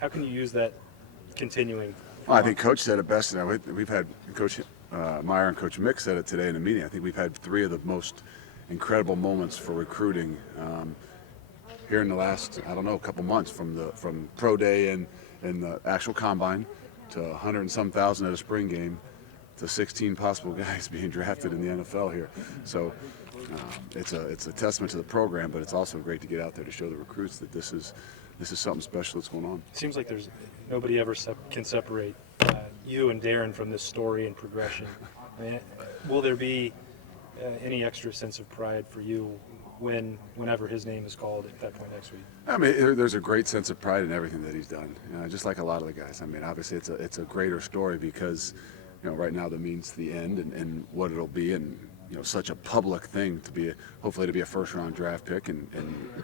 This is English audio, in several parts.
How can you use that continuing? Well, I think Coach said it best. We've had Coach Meyer and Coach Mick said it today in a meeting. I think we've had three of the most incredible moments for recruiting here in the last, I don't know, couple months, from pro day and the actual combine to 100 and some thousand at a spring game to 16 possible guys being drafted in the NFL here. So it's a testament to the program, but it's also great to get out there to show the recruits that this is something special that's going on. It seems like there's nobody ever can separate you and Darren from this story and progression. I mean, will there be any extra sense of pride for you whenever his name is called at that point next week? I mean, there's a great sense of pride in everything that he's done, just like a lot of the guys. I mean, obviously it's a greater story because, right now that means the end and what it'll be, and such a public thing to be, hopefully to be a first-round draft pick, and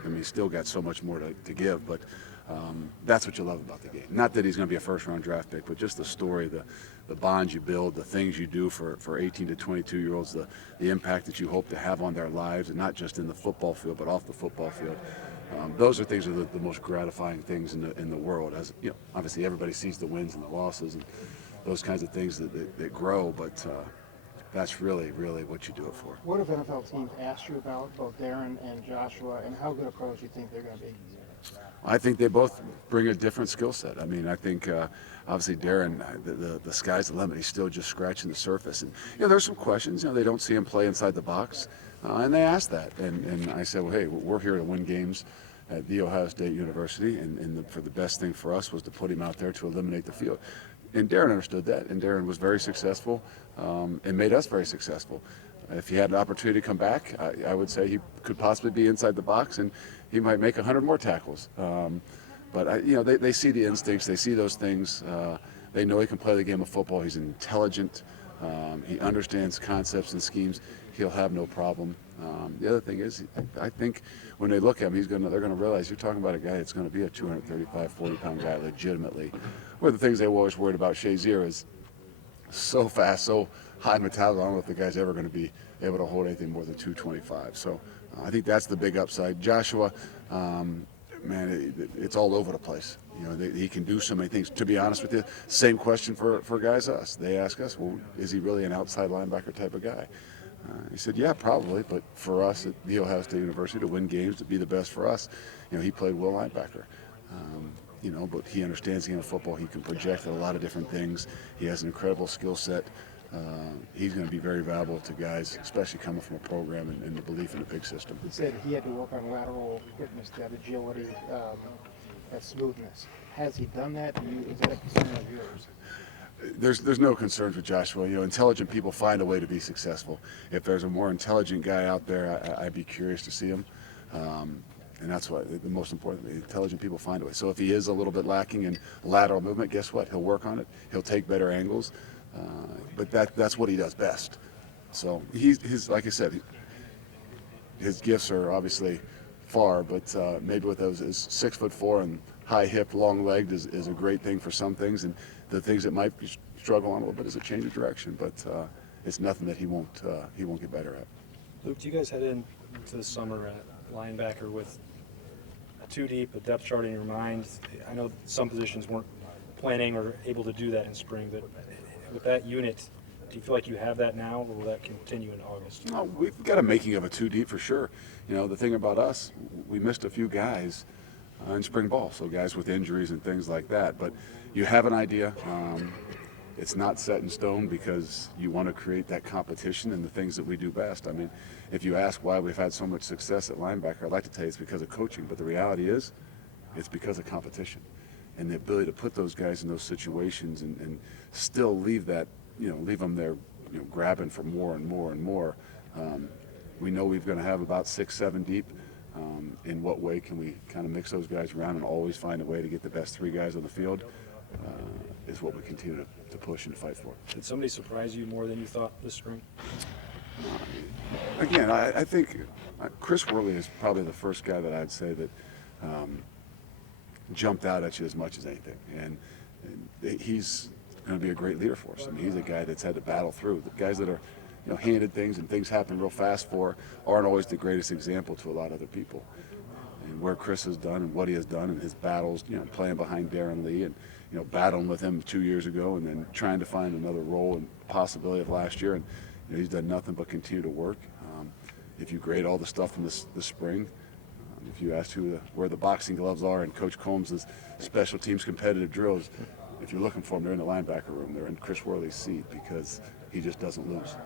I mean, he's still got so much more to give, but that's what you love about the game. Not that he's going to be a first-round draft pick, but just the story, the bonds you build, the things you do for 18 to 22-year-olds, the impact that you hope to have on their lives, and not just in the football field, but off the football field. Those are things that are the most gratifying things in the world. As obviously everybody sees the wins and the losses and those kinds of things that grow, but that's really, really what you do it for. What have NFL teams asked you about both Darren and Joshua, and how good a pros do you think they're going to be? I think they both bring a different skill set. I mean, I think obviously Darren, the sky's the limit. He's still just scratching the surface. And there's some questions. They don't see him play inside the box, and they asked that. And I said, well, hey, we're here to win games at The Ohio State University, and for the best thing for us was to put him out there to eliminate the field. And Darren understood that, and Darren was very successful and made us very successful. If he had an opportunity to come back, I would say he could possibly be inside the box, and he might make 100 more tackles. But they see the instincts, they see those things. They know he can play the game of football. He's intelligent. He understands concepts and schemes. He'll have no problem. The other thing is, I think when they look at him, they're going to realize you're talking about a guy that's going to be a 235, 40-pound guy legitimately. One of the things they were always worried about Shazier is so fast, so high metabolism. I don't know if the guy's ever going to be able to hold anything more than 225. So I think that's the big upside. Joshua, man, it's all over the place. He can do so many things. To be honest with you, same question for guys us. They ask us, well, is he really an outside linebacker type of guy? He said, yeah, probably, but for us at The Ohio State University, to win games, to be the best for us, he played well linebacker. But he understands the game of football. He can project at a lot of different things. He has an incredible skill set. He's going to be very valuable to guys, especially coming from a program and the belief in a big system. He said he had to work on lateral quickness, that agility, that smoothness. Has he done that? Is that a concern of yours? There's no concerns with Joshua. Intelligent people find a way to be successful. If there's a more intelligent guy out there, I'd be curious to see him. And that's what the most important thing. Intelligent people find a way. So if he is a little bit lacking in lateral movement, guess what? He'll work on it. He'll take better angles. But that's what he does best. So he's like I said, his gifts are obviously far, but maybe with those is 6'4" and high hip, long legged is a great thing for some things, and the things that might be struggle on a little bit is a change of direction. But it's nothing that he won't get better at. Luke, do you guys head into the summer at linebacker with a two deep, a depth chart in your mind? I know some positions weren't planning or able to do that in spring, but with that unit, do you feel like you have that now, or will that continue in August? No, we've got a making of a two deep for sure. The thing about us, we missed a few guys in spring ball, so guys with injuries and things like that. But you have an idea. It's not set in stone because you want to create that competition and the things that we do best. I mean, if you ask why we've had so much success at linebacker, I'd like to tell you it's because of coaching, but the reality is it's because of competition and the ability to put those guys in those situations and still leave that, leave them there, grabbing for more and more and more. We know we're going to have about 6-7 deep. In what way can we kind of mix those guys around and always find a way to get the best three guys on the field is what we continue to push and fight for. Did somebody surprise you more than you thought this spring? Again, I think Chris Worley is probably the first guy that I'd say that jumped out at you as much as anything. And he's going to be a great leader for us. I mean, he's a guy that's had to battle through. The guys that are handed things and things happen real fast for aren't always the greatest example to a lot of other people. and where Chris has done and what he has done and his battles, playing behind Darren Lee and, battling with him 2 years ago and then trying to find another role and possibility of last year. And he's done nothing but continue to work. If you grade all the stuff from this spring, if you asked where the boxing gloves are in Coach Combs' special teams competitive drills, if you're looking for them, they're in the linebacker room. They're in Chris Worley's seat because he just doesn't lose.